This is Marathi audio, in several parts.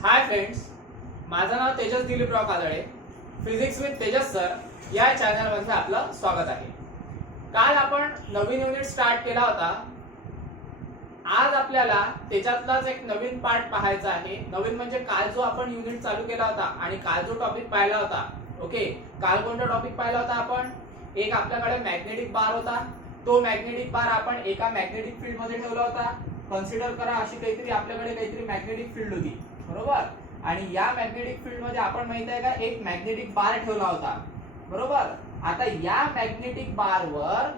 हाय फ्रेंड्स, माझं नाव Tejas Dilipraw Kadale. Physics with Tejas sir या चॅनलमध्ये आपलं स्वागत आहे. काल आपण नवीन युनिट स्टार्ट केला होता. आज आपल्याला त्याच्यातलाच एक नवीन पार्ट पाहायचा आहे. नवीन म्हणजे काल जो आपण युनिट चालू केला होता आणि काल जो टॉपिक पाहिला होता. ओके, काल कोणता टॉपिक पाहिला होता आपण? एक आपल्याकडे मॅग्नेटिक बार होता. तो मॅग्नेटिक बार आपण एका मॅग्नेटिक फील्ड मध्ये ठेवला होता. कन्सिडर करा अशी काहीतरी आपल्याकडे काहीतरी मॅग्नेटिक फील्ड होती, बरोबर. आणि या मॅग्नेटिक फील्ड मध्ये आपण माहित आहे का एक मॅग्नेटिक बार ठेवला होता, बरोबर. आता या मॅग्नेटिक बार वर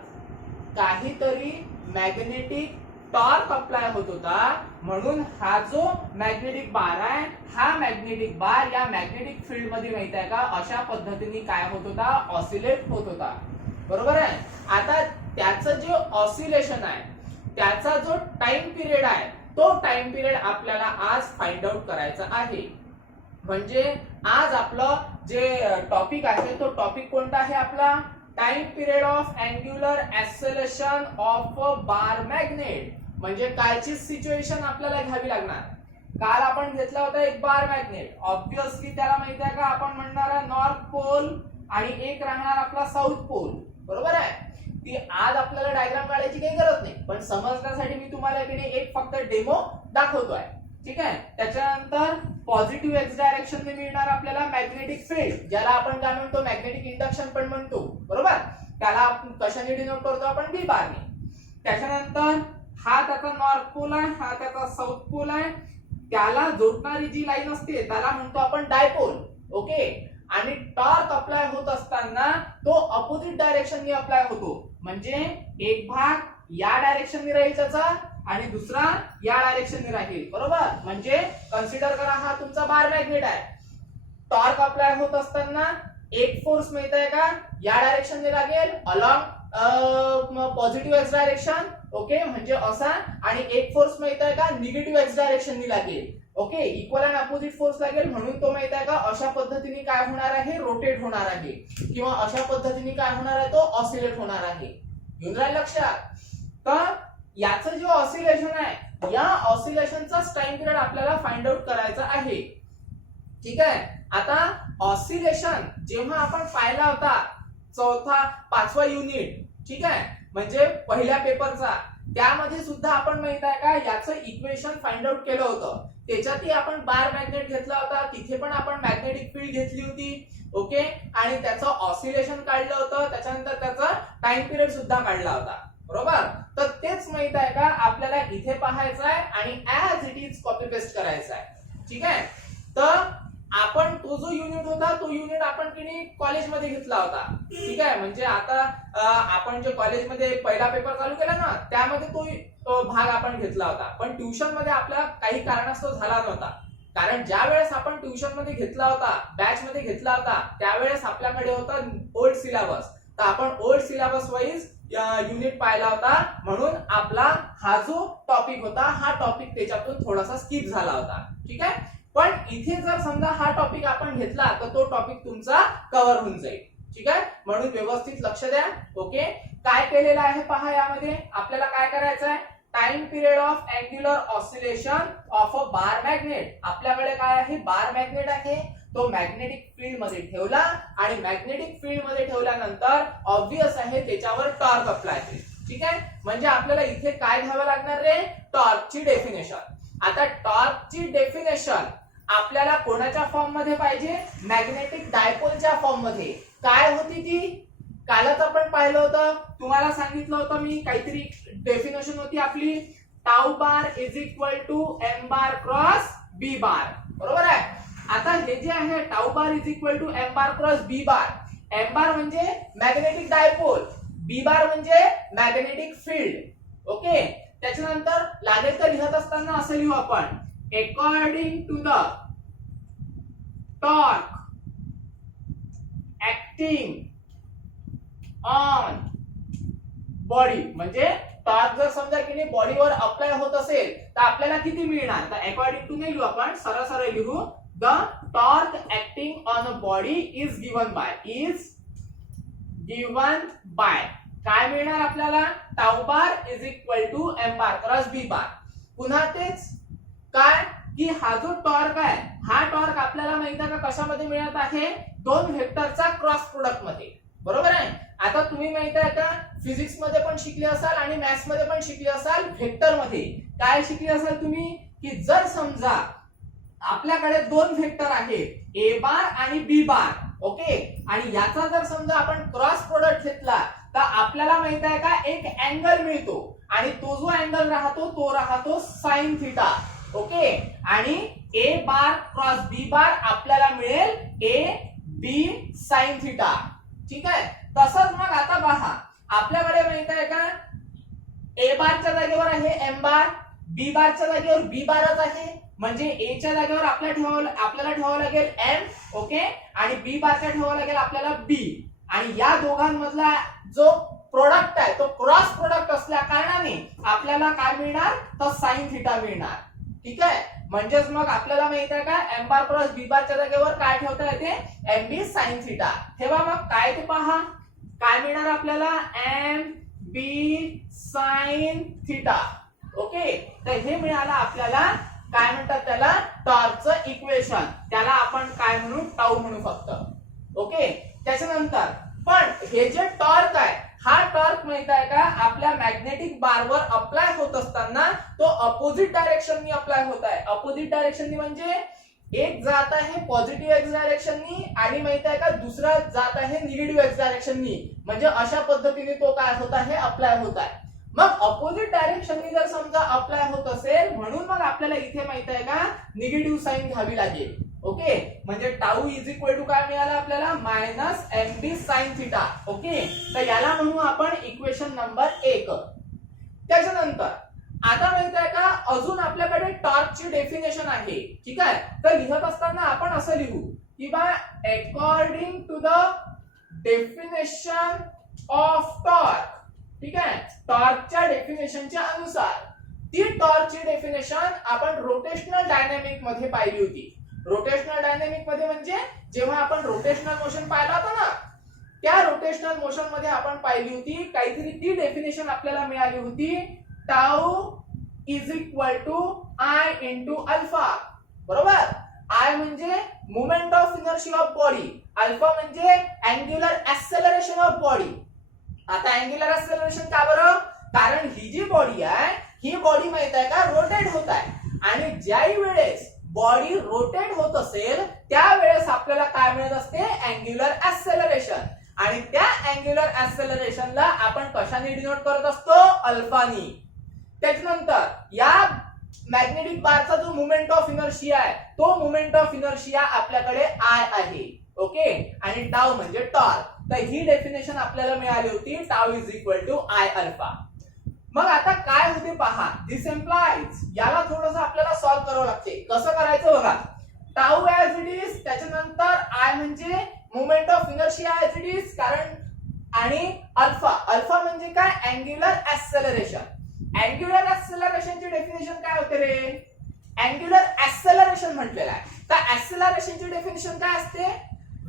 काहीतरी मॅग्नेटिक टॉर्क अप्लाय होत होता, म्हणून हा जो मॅग्नेटिक बार आहे हा मॅग्नेटिक बार या मॅग्नेटिक फील्ड मध्ये माहित आहे का अशा पद्धतीने काय होत होता, ऑसिलेट होत होता, बरोबर आहे. आता त्याचं जे ऑसिलेशन आहे त्याचा जो टाइम पिरियड आहे तो टाइम पिरियड आपल्याला आज फाइंड आउट करायचा आहे. म्हणजे आज आपलं जे टॉपिक आहे तो टॉपिक कोणता आहे आपला? Time period of angular acceleration of a bar magnet. म्हणजे कालची सिच्युएशन आपल्याला घ्यावी लागणार. काल आपण घेतला होता एक बार मॅग्नेट. ऑब्वियसली त्याला माहिती आहे का आपण म्हणणार नॉर्थ पोल आणि एक राहणार आपला साऊथ पोल, बरोबर आहे. ती आज आपल्याला डायग्राम काढायची काही गरज नाही, पण समजण्यासाठी मी तुम्हाला एक फक्त डेमो दाखवतोय, ठीक आहे. त्याच्यानंतर पॉझिटिव्ह एक्स डायरेक्शन ने मिळणार आपल्याला मॅग्नेटिक फील्ड, ज्याला आपण काय म्हणतो मॅग्नेटिक इंडक्शन पण म्हणतो, बरोबर. त्याला आपण कशाने डिनोट करतो आपण? बी बारने. त्याच्यानंतर हा त्याचा नॉर्थ पोल आहे, हा त्याचा साऊथ पोल आहे. त्याला जोडणारी जी लाईन असते त्याला म्हणतो आपण डायपोल, ओके. आणि टॉर्क अप्लाय होत असताना तो अपोजिट डायरेक्शननी अप्लाय होतो. म्हणजे एक भाग या डायरेक्शननी राहील त्याचा आणि दुसरा या डायरेक्शननी राहील, बरोबर. म्हणजे कन्सिडर करा हा तुमचा बार मॅग्नेट आहे. टॉर्क अप्लाय होत असताना एक फोर्स माहित आहे का या डायरेक्शनने लागेल along positive x direction, okay. म्हणजे असा. आणि एक फोर्स माहित आहे का निगेटिव्ह एक्स डायरेक्शननी लागेल, okay. Equal and opposite force लागेल, म्हणून तो माहित आहे का अशा पद्धतीने काय होणार आहे? रोटेट होणार आहे, किंवा अशा पद्धतीने काय होणार आहे? तो ऑसिलेट होणार आहे. घेऊन राहील लक्षात. तर याचं जे ऑसिलेशन आहे या ऑसिलेशनचा टाइम पिरियड आपल्याला फाइंड आउट करायचा आहे, ठीक आहे. आता ऑसिलेशन जेव्हा आपण पाहिला होता पाचवा युनिट, ठीक आहे, म्हणजे पहिल्या पेपरचा, त्यामध्ये सुद्धा आपण माहित आहे का याचं इक्वेशन फाइंड आउट केलं होतं. त्याच्यातही आपण बार मॅग्नेट घेतला होता, तिथे पण आपण मॅग्नेटिक फील्ड घेतली होती, ओके. आणि त्याचं ऑसिलेशन काढलं होतं, त्याच्यानंतर त्याचा टाइम पिरियड सुद्धा काढला होता, बरोबर. तर तेच माहित आहे का आपल्याला इथे पाहायचं आहे आणि as it is copy paste करायचं आहे, ठीक आहे. तर आपण तो जो युनिट होता तो युनिट आपण कॉलेजमध्ये घेतला होता, ठीक आहे. म्हणजे आता आपण जे कॉलेजमध्ये पहिला पेपर चालू केला ना त्यामध्ये तो भाग आपण घेतला होता. पण ट्युशन मध्ये आपल्याला काही कारणास्तव झाला नव्हता. कारण ज्या वेळेस आपण ट्युशन मध्ये घेतला होता, बॅच मध्ये घेतला होता, त्यावेळेस आपल्याकडे होता ओल्ड सिलेबस. तर आपण ओल्ड सिलेबस वाईज युनिट पाहिला होता, म्हणून आपला हा जो टॉपिक होता हा टॉपिक त्याच्यातून थोडासा स्किप झाला होता, ठीक आहे. पण इथे जर समजा हा टॉपिक आपण घेतला तर तो टॉपिक तुमचा कव्हर होऊन जाईल, ठीक आहे. म्हणून व्यवस्थित लक्ष द्या, ओके. काय केलेलं आहे पहा, यामध्ये आपल्याला काय करायचं आहे? Time period of angular oscillation of a bar magnet. आपल्याकडे काय आहे? बार मॅग्नेट आहे. तो मॅग्नेटिक फील्ड मध्ये ठेवला आणि मॅग्नेटिक फील्ड मध्ये ठेवल्यानंतर ऑब्वियस आहे त्याच्यावर टॉर्क अप्लाय केली, ठीक आहे. म्हणजे आपल्याला इथे काय घ्यावं लागणार रे? टॉर्कची डेफिनेशन. आता टॉर्कची डेफिनेशन आपल्याला कोणाच्या फॉर्म मध्ये पाहिजे? मॅग्नेटिक डायपोलच्या फॉर्म मध्ये. काय होती ती? कालच आपण पाहिलं होतं, तुम्हाला सांगितलं होतं मी काहीतरी डेफिनेशन होती आपली. Tau bar is equal to M bar cross B bar, बरोबर आहे. आता हे जे आहे tau bar is equal to M bar cross B bar. M bar म्हणजे मॅग्नेटिक डायपोल, बी बार म्हणजे मॅग्नेटिक फील्ड, ओके. त्याच्यानंतर लागेल तर लिहत असताना असं लिहू आपण, according to the torque acting on body. म्हणजे टॉर्क जर समजा की बॉडीवर अप्लाय होत असेल तर आपल्याला किती मिळणार? तर अकॉर्डिंग टू नाही लिहू आपण, सरळ सरळ लिहू, the torque acting on a body is given by काय मिळणार आपल्याला? Tau bar is equal to M bar cross B bar. पुन्हा तेच काय? की हा जो टॉर्क आहे हा टॉर्क आपल्याला माहित आहे का कशामध्ये मिळत आहे, दोन व्हेक्टरचा क्रॉस प्रोडक्ट मध्ये, बरोबर आहे. आता तुम्ही माहित आहे का फिजिक्स मध्ये पण शिकले असाल आणि मॅथ्स मध्ये पण शिकले असाल, व्हेक्टर मध्ये काय शिकले असाल तुम्ही, की जर समजा आपल्याकडे दोन व्हेक्टर आहेत ए बार आणि बी बार, ओके, आणि याचा जर समजा आपण क्रॉस प्रोडक्ट घेतला तर आपल्याला माहित आहे का एक अँगल मिळतो आणि तो जो अँगल राहतो तो राहतो साइन थिटा, ओके, आणि ए बार क्रॉस बी बार आपल्याला मिळेल ए बी साइन थिटा, ठीक आहे. तसंच मग आता पहा आपल्याकडे माहित आहे का ए बारच्या जागेवर आहे एम बार, बी बारच्या जागेवर बी बारच आहे, म्हणजे ए च्या जागेवर आपल्याला ठेवावं लागेल एम, ओके, आणि बी बारच्या ठेवावं लागेल आपल्याला बी, आणि या दोघांमधला जो प्रोडक्ट आहे तो क्रॉस प्रोडक्ट असल्या कारणाने आपल्याला काय मिळणार तर साइन थिटा मिळणार, ठीक आहे. म्हणजेच मग आपल्याला माहित आहे का एम बार क्रॉस बी बारच्या जागेवर काय ठेवता येते एम बी साइन थिटा. ठेवा मग काय ते पहा काय मिळणार आपल्याला एम बी साइन थिटा, ओके. तर हे मिळालं आपल्याला काय म्हणतात त्याला टॉर्कचं इक्वेशन, त्याला आपण काय म्हणू टाऊ म्हणू फक्त, ओके. त्याच्यानंतर पण हे जे टॉर्क आहे हा टॉर्क माहित आहे का आपल्या मॅग्नेटिक बारवर अप्लाय होत असताना तो अपोजिट डायरेक्शननी अप्लाय होत आहे. अपोजिट डायरेक्शननी म्हणजे एक जात आहे पॉझिटिव्ह एक्स डायरेक्शननी आणि माहित आहे का दुसरा जात आहे निगेटिव्ह एक्स डायरेक्शननी, म्हणजे अशा पद्धतीने तो काय होत आहे अप्लाय होत आहे. मग अपोजिट डायरेक्शननी जर समजा अप्लाय होत असेल म्हणून मग आपल्याला इथे माहित आहे का निगेटिव्ह साइन घ्यावी लागेल, ओके. म्हणजे टाऊ इज इक्वल टू काय मिळालं आपल्याला मायनस एम बी साइन थिटा, ओके. तर याला म्हणू आपण इक्वेशन नंबर 1. त्याच्यानंतर आता माहित आहे का अजून आपल्याकडे टॉर्कची डेफिनेशन आहे, ठीक आहे. तर लिहत असताना आपण असं लिहू की बा according to the definition of torque, ठीक आहे. टॉर्कच्या डेफिनेशनच्या अनुसार ती टॉर्कची डेफिनेशन आपण रोटेशनल डायनॅमिक मध्ये पाहिली होती. रोटेशनल डायनॅमिक मध्ये म्हणजे जेव्हा आपण रोटेशनल मोशन पाहिला होता ना त्या रोटेशनल मोशन मध्ये आपण पाहिली होती काहीतरी ती डेफिनेशन आपल्याला मिळाली होती tau is equal to I into alpha, बरोबर. आय म्हणजे moment of inertia of body, alpha म्हणजे अँग्युलर ऍक्सेलरेशन ऑफ बॉडी. आता अँग्युलर ऍक्सेलरेशन का बरं, कारण ही जी बॉडी आहे ही बॉडी माहित आहे का रोटेट होत आहे आणि ज्याही वेळेस बॉडी रोटेट होत असेल त्यावेळेस आपल्याला काय मिळत असते अँग्युलर ऍक्सेलरेशन, आणि त्या अँग्युलर ऍक्सेलरेशनला आपण कशाने डिनोट करत असतो अल्फानी. त्याच्यानंतर या मॅग्नेटिक बारचा जो मोमेंट ऑफ इनर्शिया आहे तो मोमेंट ऑफ इनर्शिया आपल्याकडे आय आहे, ओके, आणि टाऊ म्हणजे टॉर्क. तर ही डेफिनेशन आपल्याला मिळाली होती tau is equal to I alpha. मग आता काय होते पहा दिस एम्प्लाइज, याला थोडंसं आपल्याला सॉल्व्ह करावं लागते. कसं करायचं बघा, टाऊ ऍज इट इज, त्याच्यानंतर आय म्हणजे moment of inertia as it is, कारण आणि अल्फा, अल्फा म्हणजे काय अँग्युलर ऍक्सेलरेशन. अँग्युलर ऍक्सेलरेशनची डेफिनेशन काय होते रे, अँग्युलर ऍक्सेलरेशन म्हटलेलं आहे. तर ऍक्सेलरेशनची डेफिनेशन काय असते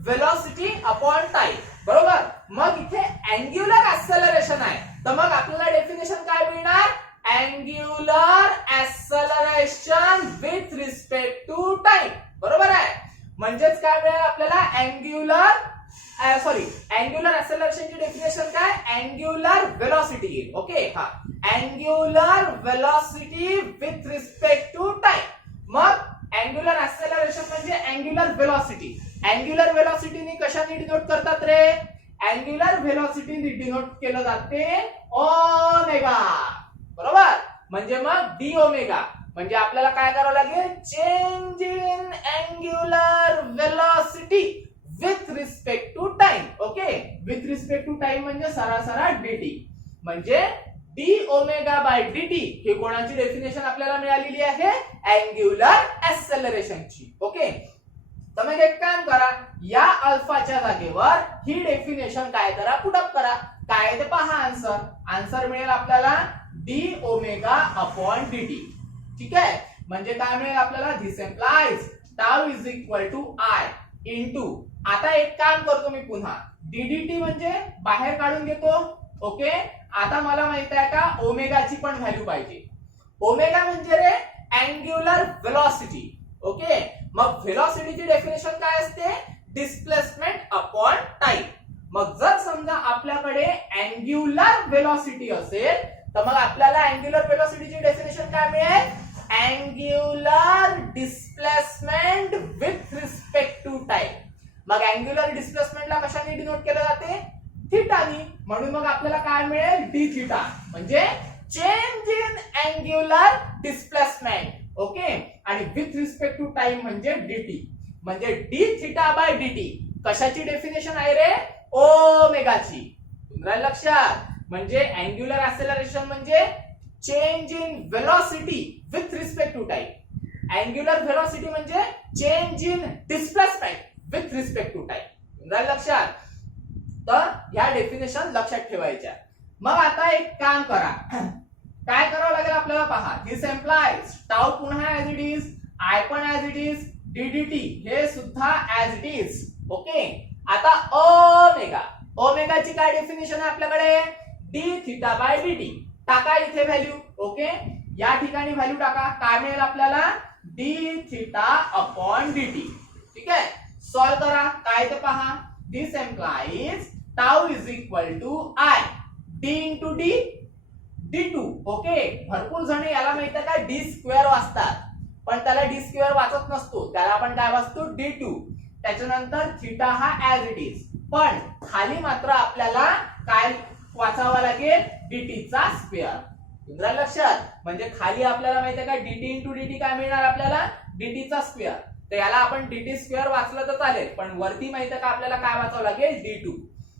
वेलोसिटी अपॉन टाइम, बरोबर. मग इथे अँग्युलर ऍक्सेलरेशन आहे तर मग आपल्याला डेफिनेशन काय मिळणार angular acceleration with respect to time, बरोबर आहे. म्हणजेच काय मिळेल आपल्याला अँग्युलर ऍक्सेलरेशनची डेफिनेशन काय अँग्युलर वेलोसिटी, ओके. हा angular velocity with respect to time. मग अँग्युलर ऍक्सेलरेशन म्हणजे अँग्युलर वेलोसिटी. अँग्युलर वेलोसिटीने कशाने डिनोट करतात रे, अँग्युलर वेलोसिटीने डिनोट केलं जाते ओमेगा, बरोबर. म्हणजे मग डी ओमेगा म्हणजे आपल्याला काय करावं लागेल change in angular velocity with respect to time, okay. With respect to time म्हणजे सरळ dt, म्हणजे डी ओमेगा बाय dt हे कोणाची डेफिनेशन आपल्याला मिळालेली आहे अँग्युलर ऍक्सेलरेशनची, ओके. तर मग एक काम करा या अल्फाच्या जागेवर ही डेफिनेशन काय करा पुट अप करा, काय ते पहा आन्सर मिळेल आपल्याला डी ओमेगा अपॉन dt, ठीक आहे. म्हणजे काय मिळेल आपल्याला this implies tau is equal to I into, आता एक काम करतो मी पुन्हा ddt म्हणजे बाहेर काढून घेतो, ओके. आता मला माहित आहे का ओमेगाची पण व्हॅल्यू पाहिजे. ओमेगा म्हणजे रे अँग्युलर व्हेलॉसिटी. ओके, मग व्हेलॉसिटीची डेफिनेशन काय असते? Displacement upon time. मग जर समजा आपल्याकडे अँग्युलर व्हेलॉसिटी असेल तर मग आपल्याला अँग्युलर व्हेलॉसिटीची डेफिनेशन काय मिळेल? Angular displacement with respect to time. मग अँग्युलर डिस्प्लेसमेंटला कशाने डिनोट केलं जाते? थीटानी. म्हणून मग आपल्याला काय मिळेल? डी थीटा, म्हणजे change in angular displacement. Okay, आणि विथ रिस्पेक्ट टू टाइम म्हणजे dt, म्हणजे डी थीटा बाय dt. कशाची डेफिनेशन आहे रे? ओमेगाची. तुमच्या लक्षात, म्हणजे अँग्युलर ऍक्सेलरेशन म्हणजे change in velocity with respect to time. Angular velocity म्हणजे change in displacement with respect to time. तुमच्या लक्षात, तर ह्या डेफिनेशन लक्षात ठेवायच्या. मग आता एक काम करा, काय करावं लागेल आपल्याला पहा. दिस एम्प्लाइज टाउ पुन्हा ऍज इट इज, आय पण ऍज इट इज, डीडीटी हे सुद्धा ऍज इट इज. ओके, आता ओमेगा. ओमेगाची काय डेफिनेशन आहे आपल्याकडे? D theta by dt. टाका इथे व्हॅल्यू. ओके, या ठिकाणी व्हॅल्यू टाका. काय मिळेल आपल्याला? D theta upon dt. ठीक आहे, सॉल्व करा. काय ते पहा. This implies tau is equal to I d into d d2. Okay, भरपूर जण याला माहिती आहे का डी स्क्वेअर वाचतात, पण त्याला डी स्क्वेअर वाचत नसतो, त्याला आपण काय वाचतो? d2. त्याच्यानंतर थीटा हा ऍज इट इज, पण खाली मात्र आपल्याला काय वाचावा लागेल? dt चा स्क्वेअर. तुमच्या लक्षात, म्हणजे खाली आपल्याला माहिती आहे का dt इंटू dt काय मिळणार आपल्याला? dt चा स्क्वेअर. तर याला आपण dt स्क्वेअर वाचलं तर चालेल, पण वरती माहिती आहे का आपल्याला काय वाचावं लागेल? d2.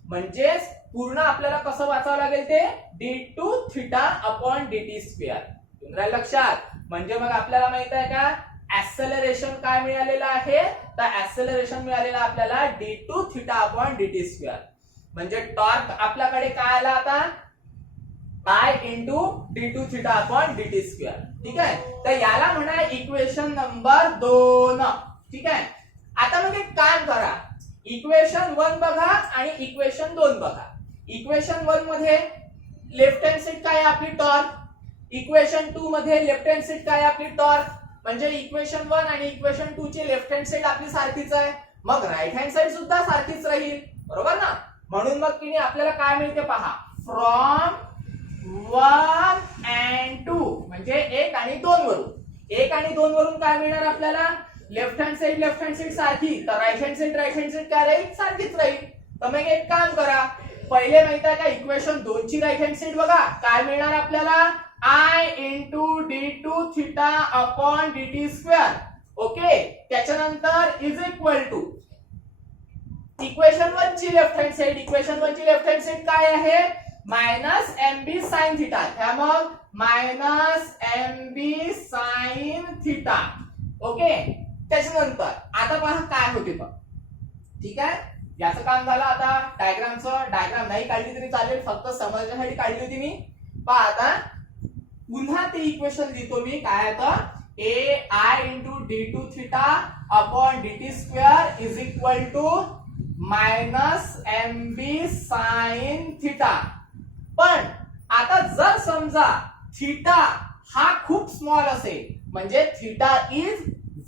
म्हणजे पूर्ण आपल्याला कसं वाचावं लागेल ते? d2 theta upon dt square. तुमच्या लक्षात, म्हणजे मग आपल्याला माहित आहे का ऍक्सेलरेशन काय मिळालेलं आहे? तर ऍक्सेलरेशन मिळालेलं आपल्याला d2 theta upon dt square. म्हणजे टॉर्क आपल्याकडे काय आला आता? I into d2 theta upon dt square. ठीक आहे, तर याला म्हणा इक्वेशन नंबर 2. ठीक आहे, आता मग एक काम करा, इक्वेशन 1 बघा आणि इक्वेशन 2 बघा. इक्वेशन 1 मध्ये लेफ्ट हँड साइड काय आहे आपली? टॉर्क. इक्वेशन 2 मध्ये लेफ्ट हँड साइड काय आहे आपली? टॉर्क. म्हणजे इक्वेशन 1 आणि इक्वेशन 2 ची लेफ्ट हँड साइड आपली सारखीच आहे, मग राईट हँड साइड सुद्धा सारखीच राहील. बरोबर ना? म्हणून मग की आपल्याला काय मिळते पहा. फ्रॉम 1 and 2 म्हणजे 1 आणि 2 वरून. 1 आणि 2 वरून काय मिळणार आपल्याला? लेफ्ट हँड साइड सारखी, तर राईट हँड साइड काय राहील? सारखीच राहील. तर मग एक काम करा, पहिले माहिती आहे का इक्वेशन 2 ची राईट हँड साइड बघा. काय मिळणार आपल्याला? I into d2 theta upon dt square. Okay, त्याच्यानंतर इज इक्वल टू इक्वेशन 1 ची लेफ्ट हँड साइड. इक्वेशन 1 ची लेफ्ट हँड साइड काय आहे? Minus mb sine theta. त्या मग minus mb sine theta. Okay, त्याच्यानंतर आता पहा काय होते बघ. ठीक आहे, याचं काम झालं. आता डायग्राम नाही काढली तरी चालेल, फक्त समजण्यासाठी काढली होती मी. पहा आता पुन्हा ते इक्वेशन लिहितो मी. काय आता? ai into d2 theta upon dt square is equal to minus mb sine theta. पण आता जर समजा थीटा हा खूप स्मॉल असेल, म्हणजे थीटा इज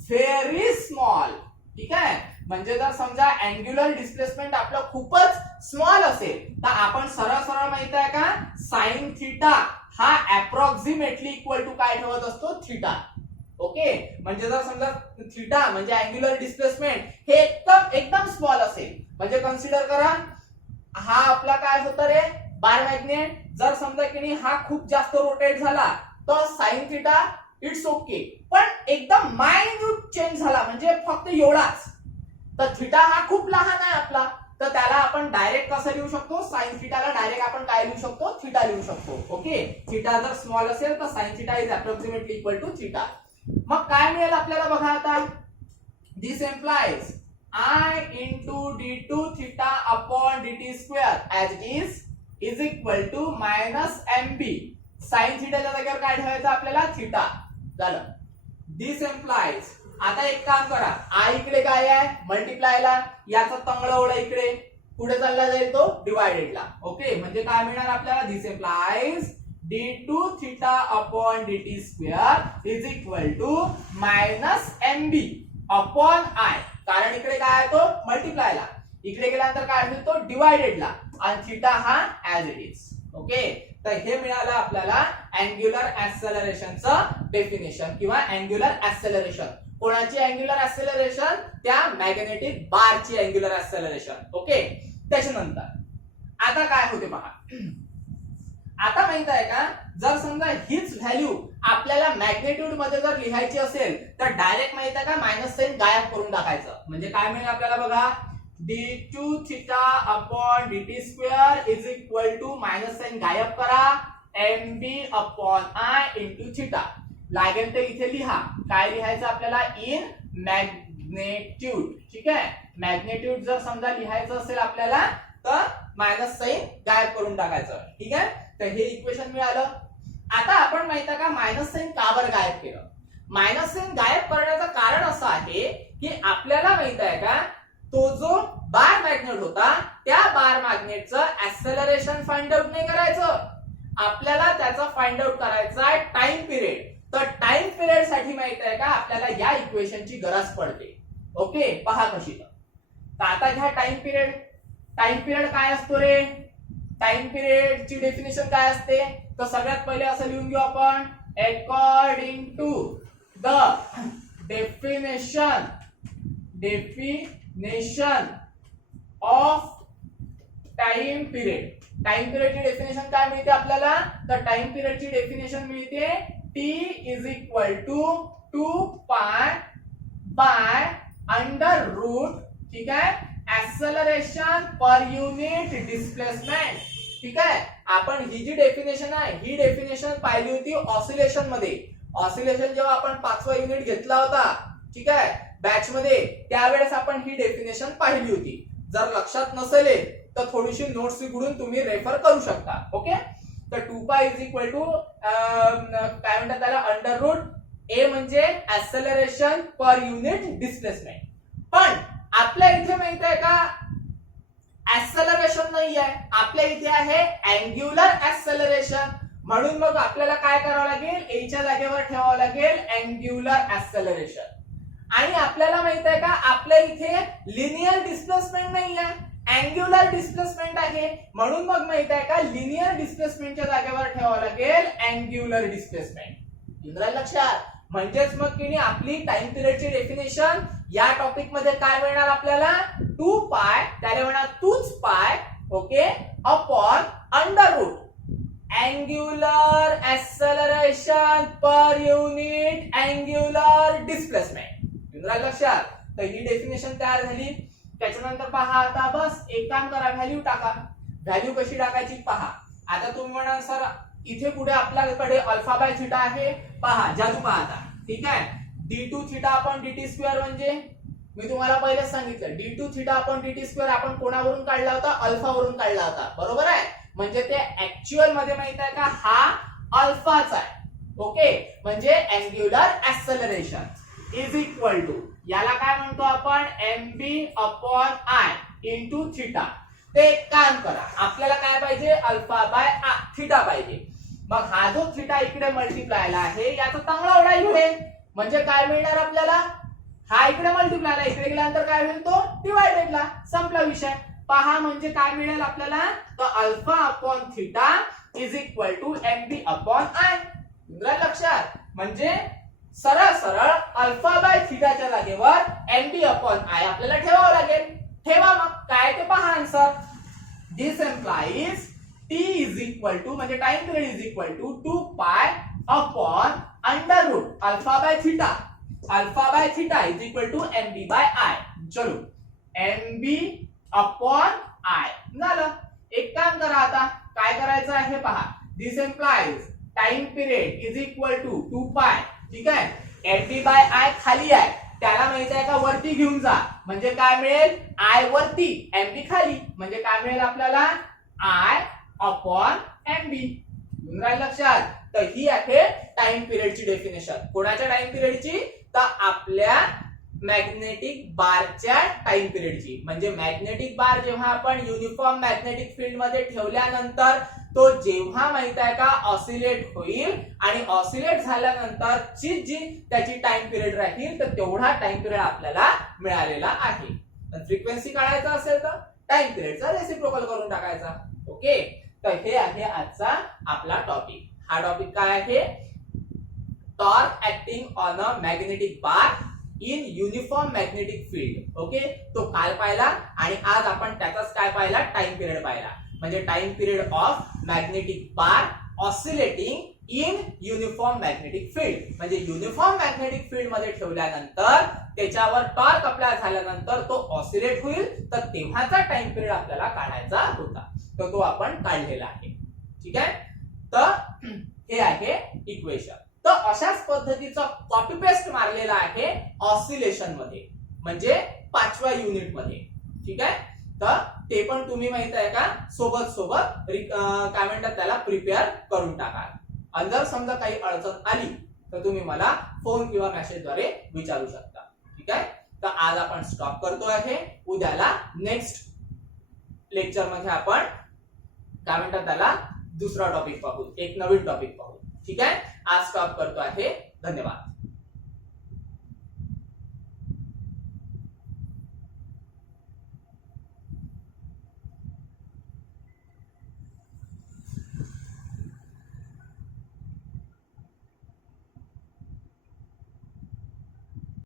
व्हेरी स्मॉल. ठीक आहे, म्हणजे जर समजा अँग्युलर डिस्प्लेसमेंट आपलं खूपच स्मॉल असेल, तर आपण सरळ माहित आहे का साइन थीटा हा अप्रॉक्सिमेटली इक्वल टू काय ठेवत असतो? थीटा. ओके, म्हणजे जर समजा थीटा म्हणजे अँग्युलर डिस्प्लेसमेंट हे एकदम स्मॉल असेल, म्हणजे कन्सिडर करा हा आपला काय होतं रे? बार मॅग्नेट. जर समजा की हा खूप जास्त रोटेट झाला तर साइन थीटा इट्स ओके, पण एकदम मायन्यूट चेंज झाला म्हणजे फक्त एवढाच, तर थीटा हा खूप लहान आहे आपला, तर त्याला आपण डायरेक्ट कसं लिहू शकतो? साइन थीटाला डायरेक्ट आपण काय लिहू शकतो? थीटा लिहू शकतो. ओके, थीटा जर स्मॉल असेल तर sine theta is approximately equal to theta. मग काय मिळेल आपल्याला बघा आता. This implies I into d2 theta upon dt square as is equal to minus mb sine थीटाच्या जागेवर काय ठेवायचं आपल्याला? थीटा. झालं. दिस एम्प्लाइज, आता एक काम करा, I इकडे काय आहे? मल्टिप्लायला. याचा तंगडा इकडे पुढे चालला जाईल तो डिवायडेडला. ओके, म्हणजे काय मिळणार आपल्याला? This employees d2 theta upon dt square is equal to minus mb upon I. कारण इकडे काय आहे तो मल्टिप्लायला, इकडे गेल्यानंतर काय होईल तो डिवायडेडला, आणि थिटा हा ऍज इट इज. ओके, तर हे मिळालं आपल्याला अँग्युलर ऍक्सेलरेशनचं डेफिनेशन किंवा अँग्युलर ऍक्सेलरेशन. कोणाची अँग्युलर ऍक्सेलरेशन? त्या मॅग्नेटिक बारची अँग्युलर ऍक्सेलरेशन. ओके, त्याच्यानंतर आता काय होते पहा. आता माहित आहे का, जर समजा हीच व्हॅल्यू आपल्याला मॅग्नेट्यूड मध्ये जर लिहायची असेल तर डायरेक्ट माहित आहे का मायनस साइन गायब करून टाकायचं. म्हणजे काय मिळेल आपल्याला बघा, d2 theta upon dt square is equal to minus sine गायब करा, mb upon I into theta. लागेल ते इथे लिहा. काय लिहायचं आपल्याला? In magnitude. ठीक आहे, मॅग्नेट्यूड जर समजा लिहायचं असेल आपल्याला तर मायनस साइन गायब करून टाकायचं. ठीक आहे, तर हे इक्वेशन मिळालं. आता आपण माहित आहे का मायनस साइन का बरं गायब केलं? मायनस साइन गायब करण्याचं कारण असं आहे की आपल्याला माहित आहे का, तो जो बार मॅग्नेट होता त्या बार मॅग्नेटचं ऍक्सेलरेशन फाइंड आउट नाही करायचं, आपल्याला त्याचा फाइंड आउट करायचा आहे टाइम पिरियड. तर टाइम पिरियड साठी माहित आहे का आपल्याला या इक्वेशनची गरज पडते. ओके, पहा कशी. तर आता घ्या टाइम पिरियड. टाइम पिरियड काय असतो रे? टाइम पिरियड ची डेफिनेशन काय असते? तर सगळ्यात पहिले असं लिहून घेऊ आपण, according to the definition of time period. Time period ची डेफिनेशन काय मिळते आपल्याला? तर टाइम पिरियड ची डेफिनेशन मिळते t is equal to 2 pi by under root. ठीक आहे, ऍक्सेलरेशन पर युनिट डिस्प्लेसमेंट. ठीक आहे, आपण ही जी डेफिनेशन आहे ही डेफिनेशन पाहिली होती ऑसिलेशन मध्ये. ऑसिलेशन जेव्हा आपण 5वा युनिट घेतला होता, ठीक आहे, बॅच मध्ये, त्यावेळेस आपण ही डेफिनेशन पाहिली होती. जर लक्षात नसेल तर थोडीशी नोट्स उघडून तुम्ही रेफर करू शकता. ओके, तर 2 पाय इज इक्वल टू काय म्हणतात त्याला, अंडर रूट ए म्हणजे ऍक्सेलरेशन पर युनिट डिस्प्लेसमेंट. पण आपल्या इथे माहित आहे का ऍक्सेलरेशन नाही आहे, आपल्या इथे आहे अँग्युलर ऍक्सेलरेशन. म्हणून मग आपल्याला काय करावं लागेल, ए च्या जागेवर ठेवावं लागेल अँग्युलर ऍक्सेलरेशन. आणि आपल्याला माहित आहे का आपल्या इथे लिनियर डिस्प्लेसमेंट नाही आहे, अँग्युलर डिस्प्लेसमेंट आहे. म्हणून मग माहित आहे का लिनियर डिस्प्लेसमेंटच्या जागेवर ठेवावं लागेल अँग्युलर डिस्प्लेसमेंट. लक्षात. म्हणजेच मग की आपली टाइम पिरियडची डेफिनेशन या टॉपिक मध्ये काय मिळणार आपल्याला, 2 पाय, त्याला म्हणा 2 pi, okay, upon under root angular acceleration per unit angular displacement. लक्षात. तर ही डेफिनेशन तयार झाली. त्याच्यानंतर पहा, आता बस एक काम करा, व्हॅल्यू टाका. व्हॅल्यू कशी टाकायची पहा. आता तुम्ही म्हणाल सर इथे पुढे आपल्याकडे अल्फा बाय थिटा आहे. पहा, जादू पहा आता. ठीक आहे, d2 theta upon dt square म्हणजे मी तुम्हाला पहिलेच सांगितलं, d2 theta upon dt square आपण कोणावरून काढला होता? अल्फा वरून काढला होता, बरोबर आहे. म्हणजे ते ऍक्च्युअल मध्ये माहित आहे का हा अल्फाच आहे. ओके, म्हणजे angular acceleration is equal to, याला काय म्हणतो आपण, mb upon I into theta. ते एक काम करा, आपल्याला काय पाहिजे, अल्फा बाय थिटा पाहिजे. मग हा जो थिटा इकडे मल्टिप्लायला आहे याचा चांगला ओढा इकडे, म्हणजे काय मिळणार आपल्याला, हा इकडे मल्टिप्लायला, इकडे गेल्यानंतर काय होईल तो डिवायडेडला. संपला विषय. पहा म्हणजे काय मिळेल आपल्याला, तर alpha upon theta is equal to mb upon I. लक्षात. म्हणजे सरळ सरळ अल्फा बाय थिटाच्या जागेवर mb अपॉन I आपल्याला ठेवावं लागेल. ठेवा, मग काय ते पहा answer. This implies t is equal to, म्हणजे time period is equal to 2 pi upon under root alpha by theta. Alpha by theta is equal to mb by I. चलो, mb अपॉन I झालं. एक काम करा, आता काय करायचं आहे पहा. This implies time period is equal to 2 pi. ठीक आहे, mb बाय I खाली आहे, त्याला माहित आहे का वरती घेऊन जा. म्हणजे काय मिळेल, I वरती mb खाली, म्हणजे काय मिळेल आपल्याला, I अपॉन mb. लक्षात. तर ही आहे टाइम पिरियडची डेफिनेशन. कोणाच्या टाइम पिरियडची, तर आपल्या मॅग्नेटिक बारच्या टाइम पिरियडची. म्हणजे मॅग्नेटिक बार जेव्हा आपण युनिफॉर्म मॅग्नेटिक फील्ड मध्ये ठेवल्यानंतर तो जेव्हा माहित आहे का ऑसिलेट होईल आणि ऑसिलेट झाल्यानंतर जी त्याची टाइम पिरियड राहील तर तेवढा टाइम पिरियड आपल्याला मिळालेला आहे. फ्रिक्वेन्सी काढायचा असेल तर टाइम पिरियडचा रेसिप्रोकल करून टाकायचा. ओके, तर हे आहे आजचा आपला टॉपिक. हा टॉपिक काय आहे? Torque acting on a magnetic bar in uniform magnetic field. Okay, तो काल पाहिला आणि आज आपण त्याचाच काय पाहिला? टाइम पिरियड पाहिला. म्हणजे time period of magnetic bar oscillating in uniform magnetic field. म्हणजे युनिफॉर्म मॅग्नेटिक फील्ड मध्ये ठेवल्यानंतर त्याच्यावर टॉर्क अप्लाय झाल्यानंतर तो ऑसिलेट होईल तर तेव्हाचा टाइम पिरियड आपल्याला काढायचा होता. तर तो आपण काढलेला आहे. ठीक आहे, तर हे आहे इक्वेशन. तर अशाच पद्धतीचा कॉपी पेस्ट मारलेला आहे ऑसिलेशन मध्ये, म्हणजे 5व्या युनिट मध्ये. ठीक आहे, तर ते पण तुम्ही माहित आहे का सोबत सोबत काय म्हणतात त्याला प्रिपेअर करून टाका. आणि जर समजा काही अडचण आली तर तुम्ही मला फोन किंवा मेसेजद्वारे विचारू शकता. ठीक आहे, तर आज आपण स्टॉप करतो आहे. उद्याला नेक्स्ट लेक्चर मध्ये आपण काय म्हणतात त्याला दुसरा टॉपिक पाहू, एक नवीन टॉपिक पाहू. ठीक आहे, आज स्टॉप करतो आहे. धन्यवाद.